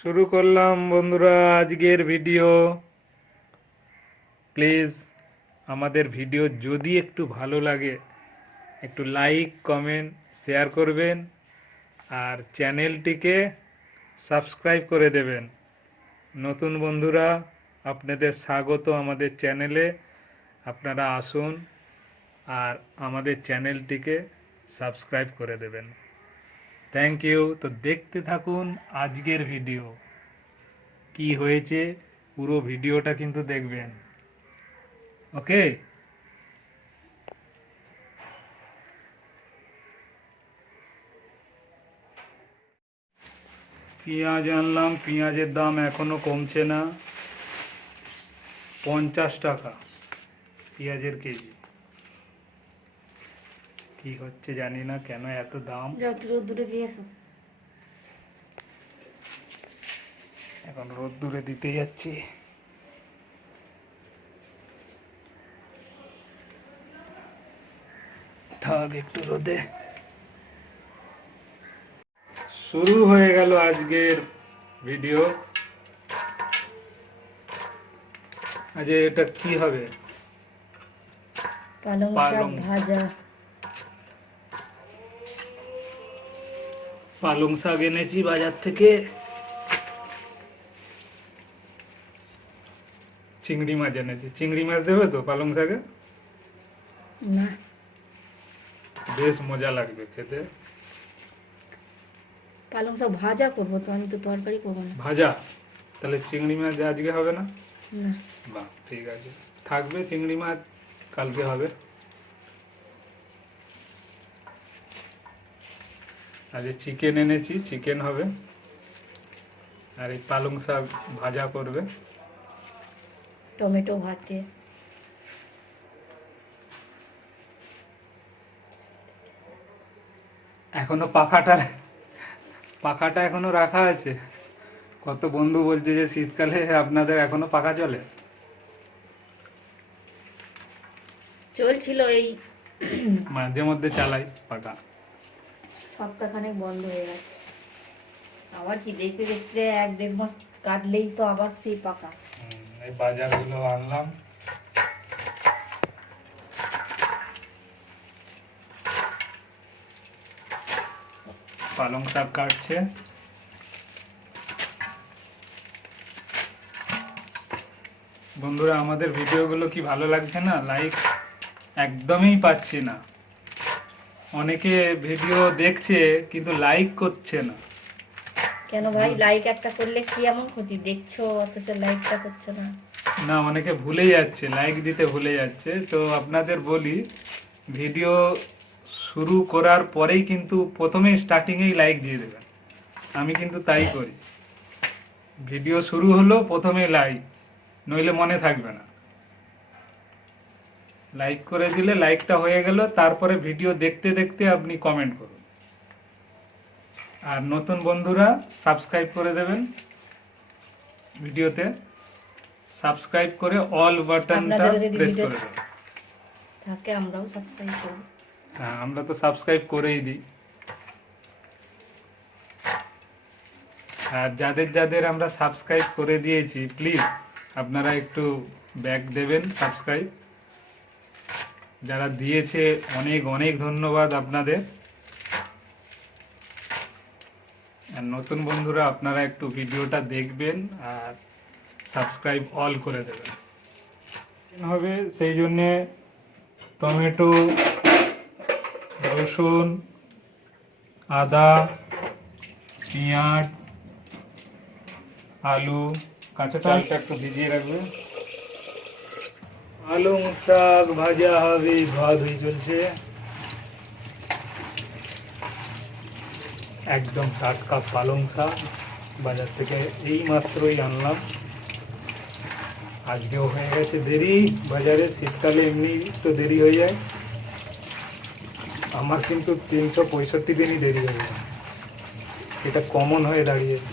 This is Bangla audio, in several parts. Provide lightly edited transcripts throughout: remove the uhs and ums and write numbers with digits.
শুরু করলাম বন্ধুরা আজকের ভিডিও। প্লিজ আমাদের ভিডিও যদি একটু ভালো লাগে একটু লাইক কমেন্ট শেয়ার করবেন আর চ্যানেলটিকে সাবস্ক্রাইব করে দেবেন। নতুন বন্ধুরা আপনাদের স্বাগত আমাদের চ্যানেলে। আপনারা আসুন আর আমাদের চ্যানেলটিকে সাবস্ক্রাইব করে দেবেন। Thank you. তো দেখতে থাকুন আজকের ভিডিও। কি হয়েছে পুরো ভিডিওটা কিন্তু দেখবেন। ওকে। পেঁয়াজ আনলাম, পেঁয়াজের দাম এখনো কমছে না। 50 টাকা পেঁয়াজের কেজি। কি হচ্ছে জানি না, কেন এত দাম। এখন রোদ্দুরে দিতে যাচ্ছি। থাক একটু রোদে। শুরু হয়ে গেল আজকের ভিডিও। আজ এটা কি হবে? পালং শাক ভাজা। পালং শাক এনেছি বাজার থেকে। চিংড়ি মাছ এনেছি। চিংড়ি মাছ দেবে তো পালং শাকে? না, বেশ মজা লাগবে খেতে। পালং শাক ভাজা করবো তো, আমি তো তরকারি করবো না। ভাজা? তাহলে চিংড়ি মাছ আজকে হবে না? না, বাহ, ঠিক আছে, থাকবে চিংড়ি মাছ, কালকে হবে। আজ চিকেন এনেছি, চিকেন হবে। আর এই পালং শাক ভাজা করবে। টমেটো ভাত দিয়ে। এখনো পাখাটা এখনো রাখা আছে। কত বন্ধু বলছে যে শীতকালে আপনাদের এখনো পাখা চলে। চলছিল এই মাঝে মধ্যে চালাই পাখা। সপ্তাহখানেক বন্ধ হয়ে গেছে। আবার কি দেখতে দেখতে 1-1.5 মাস কাটলেই তো আবার সেই পাকা। এই বাজারগুলো আনলাম। পালং শাক কাটছে। বন্ধুরা আমাদের ভিডিওগুলো কি ভালো লাগছে না? লাইক একদমই পাচ্ছি না। অনেকে ভিডিও দেখছে কিন্তু লাইক করছে না। কেন ভাই, লাইক একটা করলে কি এমন ক্ষতি? দেখছো অথচ লাইকটা করছো না। না, অনেকে ভুলে যাচ্ছে, লাইক দিতে ভুলে যাচ্ছে। তো আপনাদের বলি, ভিডিও শুরু করার পরেই কিন্তু প্রথমেই স্টার্টিংয়েই লাইক দিয়ে দেবেন। আমি কিন্তু তাই করি। ভিডিও শুরু হলো প্রথমেই লাইক, নইলে মনে থাকবে না। লাইক করে দিলে লাইকটা হয়ে গেল, তারপরে ভিডিও দেখতে দেখতে আপনি কমেন্ট করুন। আর নতুন বন্ধুরা সাবস্ক্রাইব করে দেবেন। ভিডিওতে সাবস্ক্রাইব করে অল বাটনটা আপনাদের যদি প্রেস ভিডিও করে দেবেন। থাকে আমরাও সাবস্ক্রাইব করব। হ্যাঁ, আমরা তো সাবস্ক্রাইব করেই দিই। আর যাদের যাদের আমরা সাবস্ক্রাইব করে দিয়েছি, প্লিজ আপনারা একটু ব্যাক দেবেন সাবস্ক্রাইব। যারা দিয়েছে অনেক অনেক ধন্যবাদ আপনাদের। আর নতুন বন্ধুরা আপনারা একটু ভিডিওটা দেখবেন আর সাবস্ক্রাইব অল করে দেবেন হবে। সেই জন্যে টমেটো, রসুন, আদা, পেঁয়াজ, আলু, কাঁচা চালটা একটু ভিজিয়ে রাখবে। পালং শাক ভাজা হবে, ধোয়াধুয়ি চলছে। একদম টাটকা পালং শাক বাজার থেকে এই মাত্রই আনলাম। আজকেও হয়ে গেছে দেরি বাজারে। শীতকালে এমনি তো দেরি হয়ে যায়। আমার কিন্তু 365 দিনই দেরি হয়ে যায়। এটা কমন হয়ে দাঁড়িয়েছে।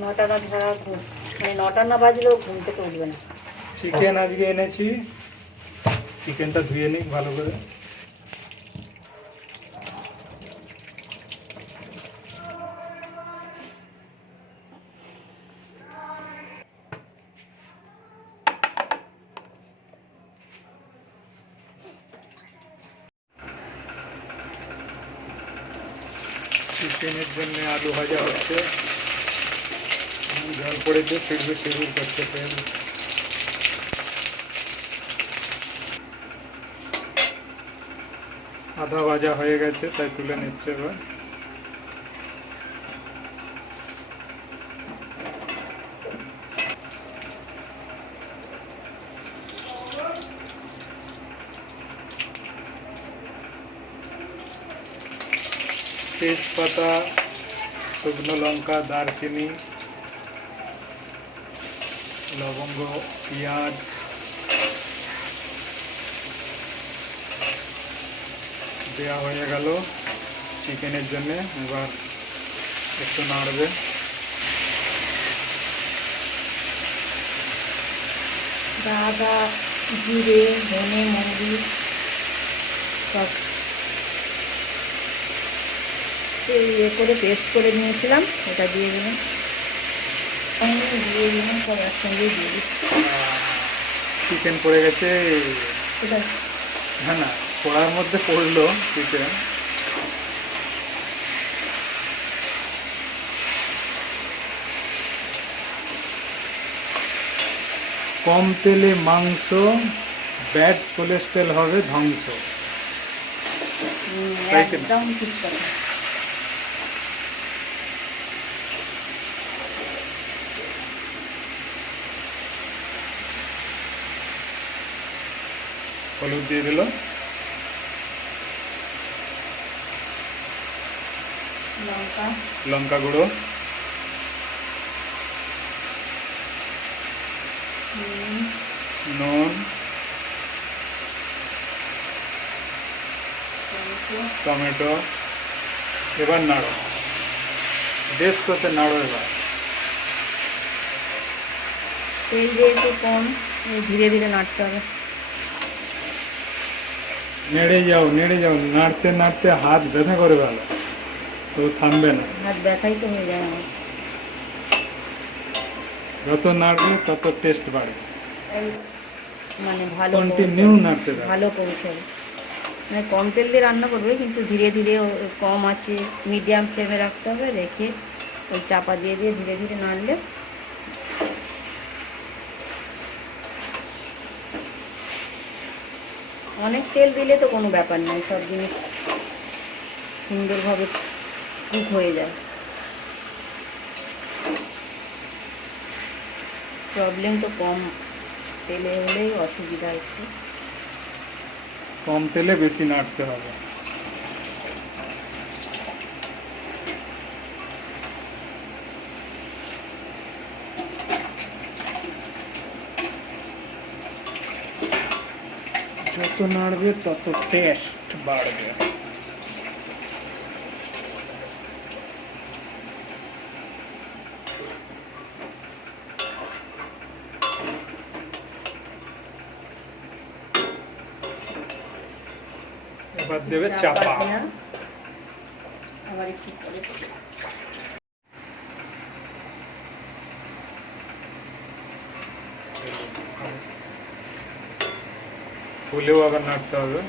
9টা না ছাড়া ঘুম, মানে 9টা না বাজলেও ঘুম থেকে উঠবে না। চিকেন আজকে এনেছি। চিকেনটা ধুয়ে নিই ভালো করে। চিকেনের জন্য আলু ভাজা হচ্ছে, জল পড়েছে, ফিরবে সিঁড়ির করছে তেল। আধা ভাজা হয়ে গেছে, তাই তুলে নিচ্ছে এবার। তেজপাতা, শুকনো লঙ্কা, দারচিনি, লবঙ্গ, পেঁয়াজ দেওয়া হয়ে গেল চিকেনের জন্য। এবার একটু নাড়বে। আদা, জিরে, ধনে, মরিচ সব ইয়ে করে পেস্ট করে নিয়েছিলাম, ওটা দিয়ে দিলাম, দিয়ে দিলাম, সব একসঙ্গে দিয়ে দিচ্ছি। চিকেন পড়ে গেছে। এটা না না, কড়ার মধ্যে পড়লো চিকেন। কম তেলে মাংস, ব্যাড কোলেস্ট্রল হবে ধ্বংস। তাই কিনা? একদম ঠিক কথা। হলুদ দিয়ে দিল, লঙ্কা, লঙ্কা গুঁড়ো, নুন, টমেটো। এবার নাড়ো, বেশ করতে নাড়ো। এবার তেল যেহেতু কম, ধীরে ধীরে নাড়তে হবে। নেড়ে যাও, নেড়ে যাও, নাড়তে নাড়তে হাত ব্যথা করে ভালো, তো থামবে না। হাত ব্যথাই তো হয়ে যায় আমার। যত নাড়বে তত টেস্ট বাড়বে। মানে ভালো কন্টিনিউ নাড়তে থাকো। ভালো পৌঁছাবে। মানে কম তেল দিয়ে রান্না করবে, কিন্তু ধীরে ধীরে কম আছে, মিডিয়াম ফ্লেমে রাখতে হবে, রেখে ওই চাপা দিয়ে দিয়ে ধীরে ধীরে নাড়লে অনেক তেল দিলে তো কোনো ব্যাপার নয়, সব জিনিস সুন্দরভাবে কুক হয়ে যায়। প্রবলেম তো কম তেলে হলেই অসুবিধা একটু। কম তেলে বেশি নাড়তে হবে। যত নাড়বে তত টেস্ট বাড়বে। এবার দেবে চাপা। দেয়া, আবার একটু করে ফুলেও আবার নাড়তে হবে।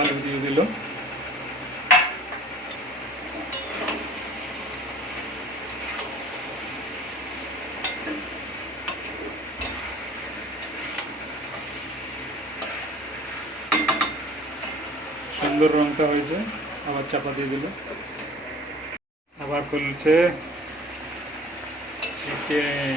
আলু দিয়ে দিল, সুন্দর রংটা হয়েছে। আবার চাপা দিয়ে দিল, আবার খুলছে চিকেন।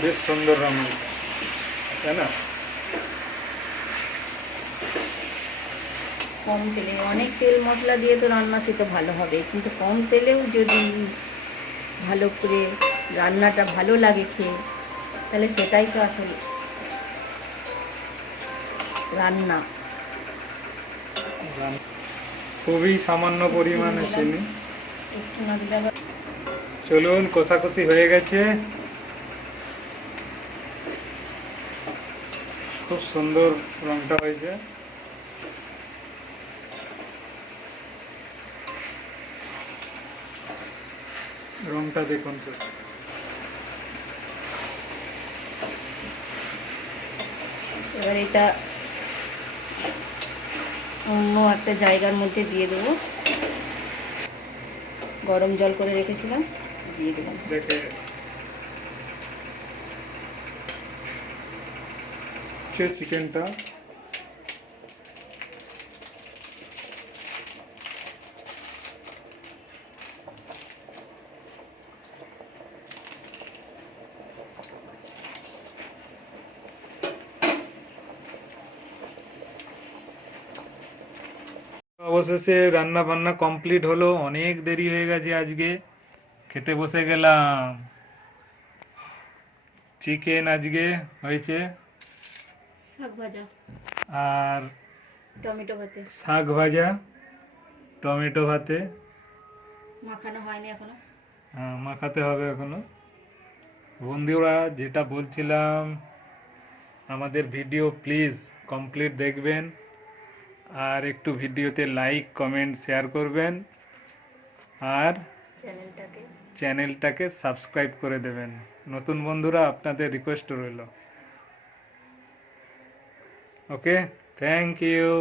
বেশ সুন্দর রং হয়েছে, তাই না? কম তেলে, অনেক তেল মশলা দিয়ে তো রান্না সে তো ভালো হবে, কিন্তু কম তেলেও যদি ভালো করে রান্নাটা ভালো লাগে খেয়ে, তাহলে সেটাই তো আসলে রান্না। খুবই সামান্য পরিমাণে চিনি। একটু না দিলে আবার চলুন, কষাকষি হয়ে গেছে, খুব সুন্দর রংটা হয়েছে। রংটা দেখুন তো। এবার এটা অন্য একটা জায়গার মধ্যে দিয়ে দেবো। গরম জল করে রেখেছিলাম, দিয়ে দিলাম। দেখে চিকেনটা অবশেষে রান্না বান্না কমপ্লিট হলো, অনেক দেরি হয়ে গেছে আজকে, খেতে বসে গেলাম। চিকেন আজকে হয়েছে শাক ভাজা, আর টমেটো ভাতে, শাক ভাজা, টমেটো ভাতে। মাখানো হয়নি এখনো। মাখাতে হবে এখনো। বন্ধুরা, যেটা বলছিলাম, আমাদের ভিডিও প্লিজ কমপ্লিট দেখবেন, আর একটু ভিডিওতে লাইক কমেন্ট শেয়ার করবেন, আর চ্যানেলটাকে সাবস্ক্রাইব করে দেবেন। নতুন বন্ধুরা, আপনাদের রিকোয়েস্ট রইল। ওকে, থ্যাংক ইউ।